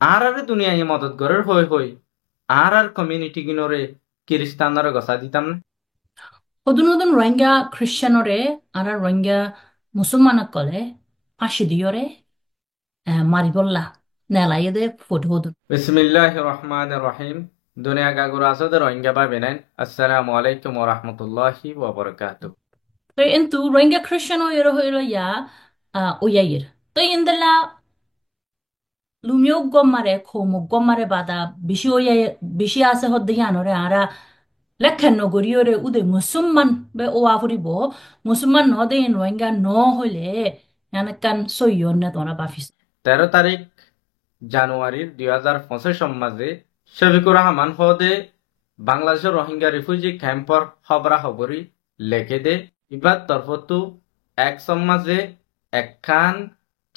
আর দুনিয়ায় মদত গরের হই আর কমিউনিটি গিনরে খ্রিস্টানরে গসা দিতাম না। Hodun hodun Rohingya Christianore ara Rohingya Musulmanakole ফাঁসি দিয়রে মারিবল্লা নেলাইদে ফুট hodun. বিসমিল্লাহির রহমানির রহিম। দুনিয়া গাগুর আসদ রোহিঙ্গা বা বেনাইন। আসসালামু আলাইকুম ওয়া রাহমাতুল্লাহি ওয়া বারাকাতুহু। তো কিন্তু Rohingya Christian হইলো হইলো ইয়া ওয়াইয়ের তো ইন্দলা লুমিও গম্মারে খোমু গম্মারে বাদা বেশি ওয়াই বেশি আছে হদ্দে ইয়ানরে আরা লেখেন নগরীয়রে উদে মুসলমান বে ওয়া ফুরিব মুসলমান ন দে Rohingya ন হইলে ইয়ানকান সইয়র নে তোরা বাফিস. 13 তারিখ জানুয়ারির 2025 মাঝে শফিকুর রহমান হদে বাংলাদেশের রোহিঙ্গা রিফিউজি ক্যাম্পর খবরা খবরি লেখে দে ইবাদ তরফতু এক সমাজে একখান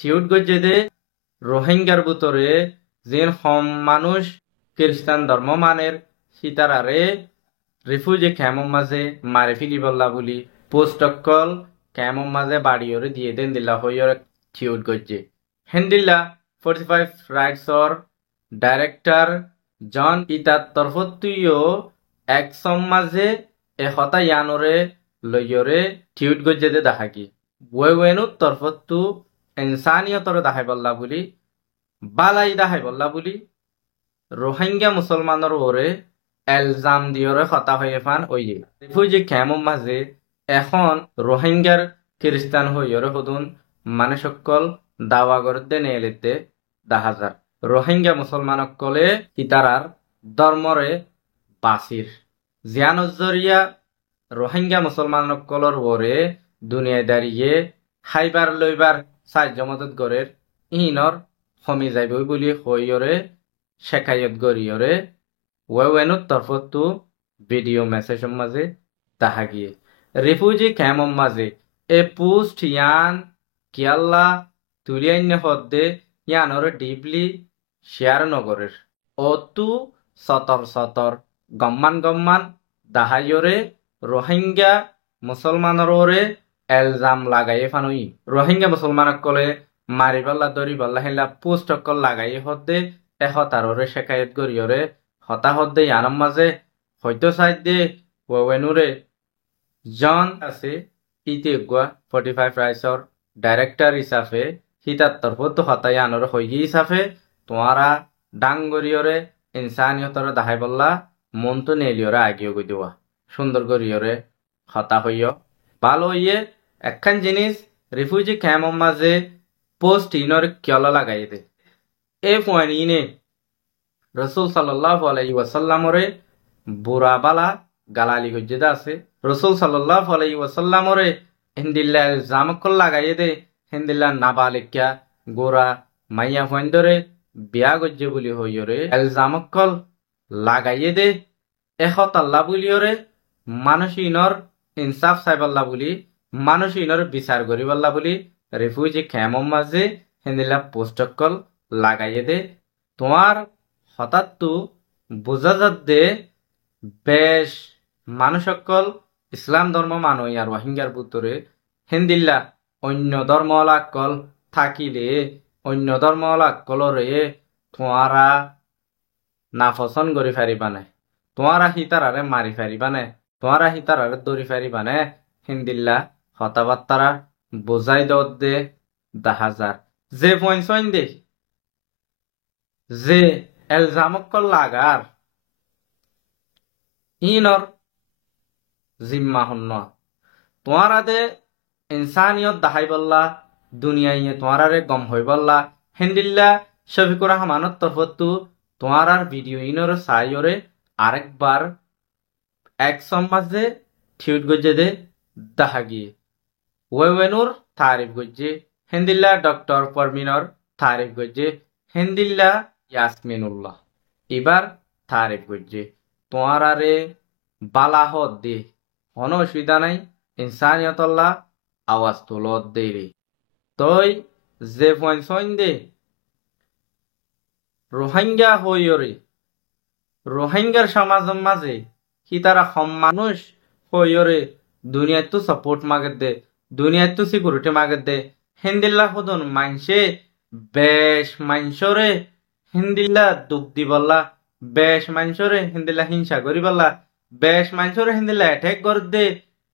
টিউট গজে দে রোহিঙ্গার ভিতরে যে হম মানুষ খ্রিস্টান ধর্ম মানের সীতারারে রিফিউজি ক্যাম্পর মাঝে মারে ফিলিবল্লা বলি পোস্টকল ক্যাম্পর মাঝে বাড়িওরে দিয়ে দেন দিল্লা হইয়র টিউট গজে হেন্দিল্লা 45 রাইটসর ডাইরেক্টর জন ইতার তরফতুইও এক সমাজে এহতা ইয়ানরে লইয়রে টিউট গজেদে দাহাকি ওয়েনু তরফতু ইনসানিয়তর দাহাই বল্লা বলি বালাই দাহাই বল্লা বলি রোহিঙ্গা মুসলমানের ওরে এলজাম দিয়রে হতা হয়ে ফান ওইয়ে রিফিউজি ক্যাম্পর মাঝে এখন রোহিঙ্গার খ্রিস্টান হইয়রে হদুন মানে সকল দাওয়া করতে নেলেতে দেখা যায় রোহিঙ্গা মুসলমানসকলে ইতারার ধর্মরে বাসির জিয়ানজরিয়া রোহিঙ্গা মুসলমানসকলর ওরে দুনিয়ায় দাঁড়িয়ে খাইবার লইবার সাহায্য মদত গরের ইহিনর কমি যাইব বলি হইয়রে শেখায়ত গরিয়রে ওয়েনুর তরফতু ভিডিও মেসেজের মাঝে তাহা গিয়ে রিফিউজি ক্যাম্পর মাঝে এ পোস্ট ইয়ান কিয়াল্লা তুলিয়ান্য হদ্দে ইয়ানর ডিপলি শেয়ার নগরের অতু সতর গম্মান দাহাইয়রে রোহিঙ্গা মুসলমানরে এলজাম লাগাইয়ে ফানুই রোহিঙ্গা মুসলমানসকলে মারিবাল্লা দরিবাল্লা হেলা পোস্ট অকল লাগাইয়ে হদ্দে এহতাররে শেখায়ত গরিয়রে হতা হদ্দে ইয়ানম মাঝে হয়তো সাইডে ওয়েনুরে জন আছে ইতে গুয়া 45 রাইসর ডাইরেক্টর হিসাবে হিতার তরফত হতাই আনর হইগি হিসাবে তোমারা ডাঙ্গরিয়রে ইনসানিয়তর দাহাই বল্লা মনতো নেলিয়রে আগিয়ে গই দেওয়া সুন্দর করিয়রে হতা হইয় ভালো হইয়ে একখান জিনিস রিফিউজি ক্যাম্পর মাঝে পোস্ট ইনর কিয়ল লাগাই দে এ পয়েন্ট ইনে রসুল সাল্লাল্লাহু আলাইহি ওয়াসাল্লামরে বুড়া বালা গালালি গজ্জেদা আছে রসুল সাল্লাল্লাহু আলাইহি ওয়াসাল্লামরে হিন্দিল্লা জামকল লাগাইয়ে দে হিন্দিল্লা নাবালিকা গোরা মাইয়া ফন্দরে বিয়া গজ্জে বলি হইয়রে এল জামকল লাগাইয়ে দে এখত আল্লাহ বলিয়রে মানুষ ইনর ইনসাফ সাইবাল্লাহ বলি মানুষ ইনর বিচার করিবাল্লাহ বলি রিফিউজি ক্যাম্পর মাঝে হিন্দিল্লা পোস্টকল লাগাইয়ে দে তোমার হঠাৎ তো বোঝা যাচ্ছে বেশ মানুষ সকল ইসলাম ধর্ম মানুষ আর রোহিঙ্গার ভিতরে হিন্দিল্লা অন্য ধর্মলাকল থাকিলে অন্য ধর্মলাকলরে তোমারা নাফসন করি ফারিবা নাই তোমারা হিতারারে মারি ফারিবা নাই তোমারা হিতারারে দৌড়ি ফারিবা নাই হিন্দিল্লা কথাবার্তারা বোঝাই দে দেখা যার যে পয়েন্ট দে যে এলজামকল লাগার ইনর জিম্মা হন্ন তোমারাদে ইনসানিয়ত দাহাই বল্লা দুনিয়ায় তোমারারে গম হই বল্লা হেন্দিল্লা শফিকুর রহমানত তরফতু তোমারার ভিডিও ইনর সাইয়রে আরেকবার এক সমাজে ঠিউট গজে দে দাহা গিয়ে ওয়েনুর তারিফ গজ্জে হেন্দিল্লা ডক্টর পরমিনর তারিফ গজ্জে হেন্দিল্লা ইয়াসমিনুল্লাহ এবার তারিফ গজ্জে তোমারারে বালাহত দে কোনো অসুবিধা নাই ইনসানিয়তল্লাহ আওয়াজ তুলত দেরি তই যে পয়সন দে রোহিঙ্গা হইয়রে রোহিঙ্গার সমাজের মাঝে কি তারা হম মানুষ হইয়রে দুনিয়ায় তো সাপোর্ট মাগে দে দুনিয়ায় তো সিকিউরিটি মাগে দে হিন্দিল্লা হদন মানসে বেশ মানসরে হিন্দিল্লা দুঃখ দি বললা বেশ মানুষরে হিন্দিল্লা হিংসা করি বললা বেশ মানুষরে হিন্দিল্লা অ্যাটাক করে দে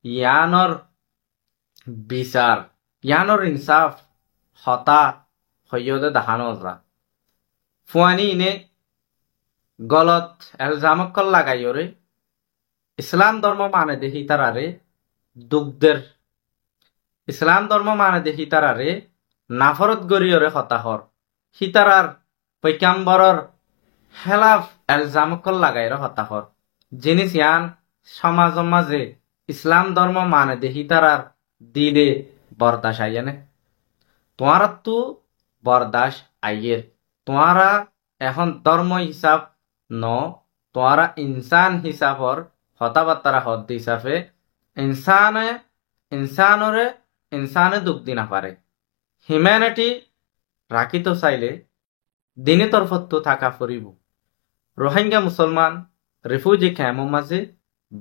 ইয়ানর বিচার ইয়ানর ইনসাফ হতা হইয়দে দেখানো যা ফুয়ানি ইনে গলত এলজামকল লাগাইয়রে ইসলাম ধর্ম মানে দেখি তারারে দুগ্ধের ইসলাম ধর্ম মানে দেখি তারারে নাফরত গরিয়রে হতাহর সীতারার পৈকাম্বরর হেলাফ এলজামকল লাগাইর হতাহর জিনিস ইয়ান সমাজ মাঝে ইসলাম ধর্ম মানে দেখি তারার দিলে বরদাস আইয়ানে তোমারা তো বরদাস আইয়ের তোমারা এখন ধর্ম হিসাব ন তোমারা ইনসান হিসাবর হতাবার্তারা হদ হিসাবে ইনসানে ইনসানরে ইনসানে দুঃখ দি না পারে হিউম্যানিটি রাখিত চাইলে দিনে তরফত থাকা ফুরিব রোহিঙ্গা মুসলমান রিফিউজি ক্যাম্পের মাঝে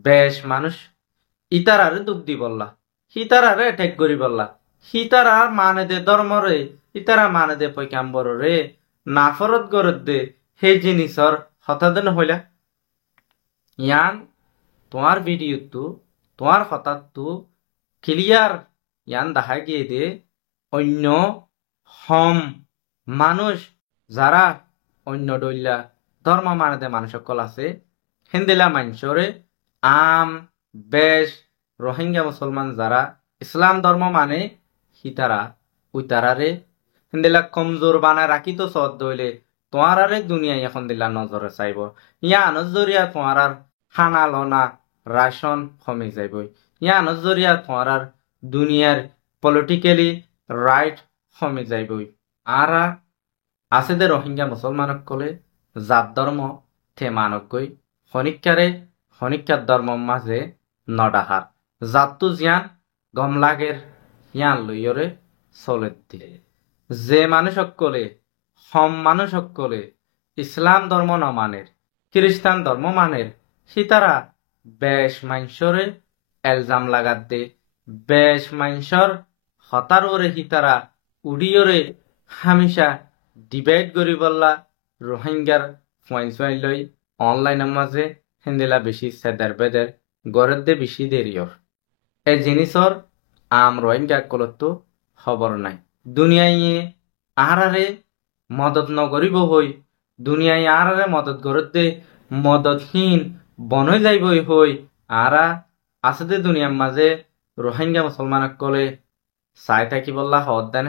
বেশ মানুষ ইতারারে দুঃখ দি বললা হিতারারে অ্যাটাক করি বললা হিতারা মানে দে ধর্মরে ইতারা মানে দে পৈকাম্বরে নাফরত গরত দে হে জিনিসর হতাদন হইলা ইয়ান তোমার ভিডিও তো তোমার হঠাৎ তো ক্লিয়ার ইয়ান দেখা গিয়ে দে অন্য হম মানুষ যারা অন্য ডইলা ধর্ম মানে দে মানুষ সকল আছে হিন্দিলা মানুষরে আম বেশ রোহিঙ্গা মুসলমান যারা ইসলাম ধর্ম মানে হিতারা উইতারারে হিন্দিলা কমজোর বানায় রাখি তো সদ দইলে তোমারারে দুনিয়া এখন দিলা নজরে চাইব ইয়ানোর জরিয়া তোমার খানা লনা রাশন কমে যাইবই ইয়ানোর জরিয়া তোমার দুনিয়ার পলিটিক্যালি রাইট কমে যাইবই আর আছে দে রোহিঙ্গা মুসলমানক কলে জাত ধর্ম থে মানকই হনিকার ধর্ম মাঝে নডাহার জাতু জিয়ান গমলাগের ইয়ান লইয়রে চলে দিয়ে যে মানুষ সকলে হম মানুষ সকলে ইসলাম ধর্ম নমানের খ্রিস্টান ধর্ম মানের সীতারা বেশ মাইনসরে এলজাম লাগাত দে বেশ মাইনসর হতাররে হিতারা উড়িয়রে হামেশা ডিবেট করি বললা রোহিঙ্গার পয়েন্ট লই অনলাইনের মাঝে হিন্দিলা বেশি সেদার বেদের গড়ের দে বেশি দেরিয়র এ জিনিসর আম রোহিঙ্গা কলতো খবর নাই দুনিয়ায় আহারে মদত নগরিব হই দুনিয়ায় আহারে মদত গড়ত দে মদতহীন বনই যাইবই হই আরা আছে দে দুনিয়ার মাঝে রোহিঙ্গা মুসলমানক কলে চাই থাকি বললা হদ দেন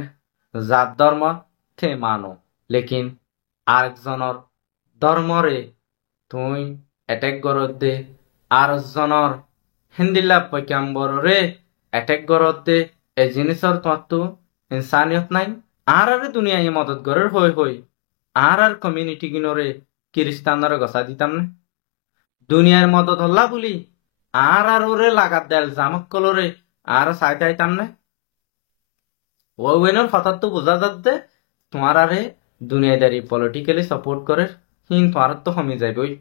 জাত ধর্ম থে মানো লেকিন আরেকজনের ধর্মরে তুই অ্যাটেক গরত দে আরেকজনের হিন্দিল্লা পৈকাম্বরে অ্যাটেক গরত দে এ জিনিসর তোমার তো ইনসানিয়ত নাই আর দুনিয়ায় মদত গরের হই আর কমিউনিটি গিনরে খ্রিস্টানরে গসা দিতাম না দুনিয়ার মদত হল্লা বলি আর ওরে লাগাত দেল জামক কলরে আর চাইতে আইতাম না ওয়েনের হঠাৎ তো বোঝা যাচ্ছে তোমার আরে দুনিয়াদারি পলিটিক্যালি সাপোর্ট করে হিন তোমার তো কমে যাইবই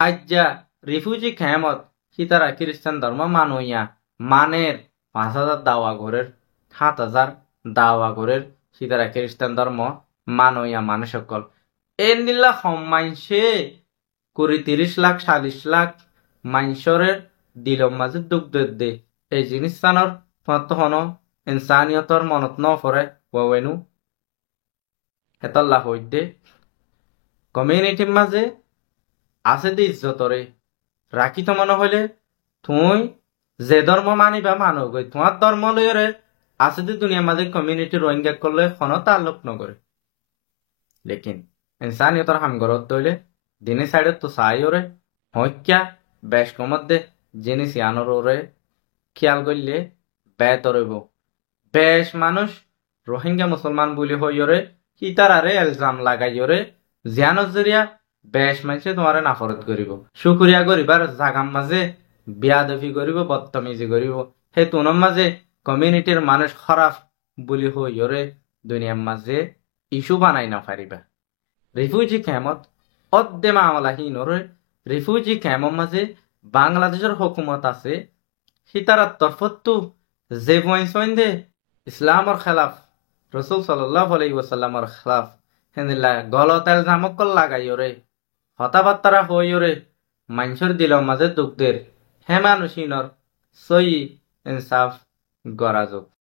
আজ্জা রিফিউজি ক্যাম্পত সীতারা খ্রিস্টান ধর্ম মানইয়া মানের 5,000 দাওয়া ঘরের 7,000 দাওয়া ঘরের সীতারা খ্রিস্টান ধর্ম মানইয়া মানুষ সকল এর নিলা মাইনসে 30 লাখ 40 লাখ মাইনসরের দিলম মাঝে দুগ্ধ দে এই জিনিস স্থানর তখন ইনসানিয়তর মনত ন ফরে ওয়েনু হেতল্লা হইতে কমিউনিটির মাঝে আছে দে ইজ্জতরে রাখি তো মনে হইলে তুই যে ধর্ম মানিবা মানো গই তোমার ধর্ম লইরে আছে দে দুনিয়ার মাঝে কমিউনিটি রোহিঙ্গা করলে কোনো তাল্লুক নগরে লেকিন ইনসানিয়তর হামগরত দইলে দিনে সাইডে তো চাইরে হইক্যা বেশ কমত দে জিনিস ইয়ানোর ওরে খেয়াল করলে বেতরইব বেশ মানুষ রোহিঙ্গা মুসলমান বলি হইরে হিতারারে এলজাম লাগাইরে জিয়ানোর জরিয়া বেশ মানুষে তোমার নাফরত করিব শুকুরিয়া করিবার জাগাম মাঝে বিয়াদফি করিব বদতমিজি করিব সেই তুনম মাঝে কমিউনিটির মানুষ খারাপ বলি হইরে দুনিয়ার মাঝে ইস্যু বানাই না পারিবা রিফিউজি ক্যাম্পত অদ্দে মামলাহীনরে রিফিউজি ক্যাম্পর মাঝে বাংলাদেশের হুকুমত আছে সীতারার তরফতো যে পয়েন্ট দে ইসলামর খেলাফ রসুল সাল্লাল্লাহু আলাইহি ওয়াসাল্লামর খেলাফ হেনিলা গলতেল জামকল লাগাইরে হতাবার্তারা হইরে মানুষের দিলের মাঝে দুঃখদের হে মানুষিনর সই ইনসাফ গড়া যোগ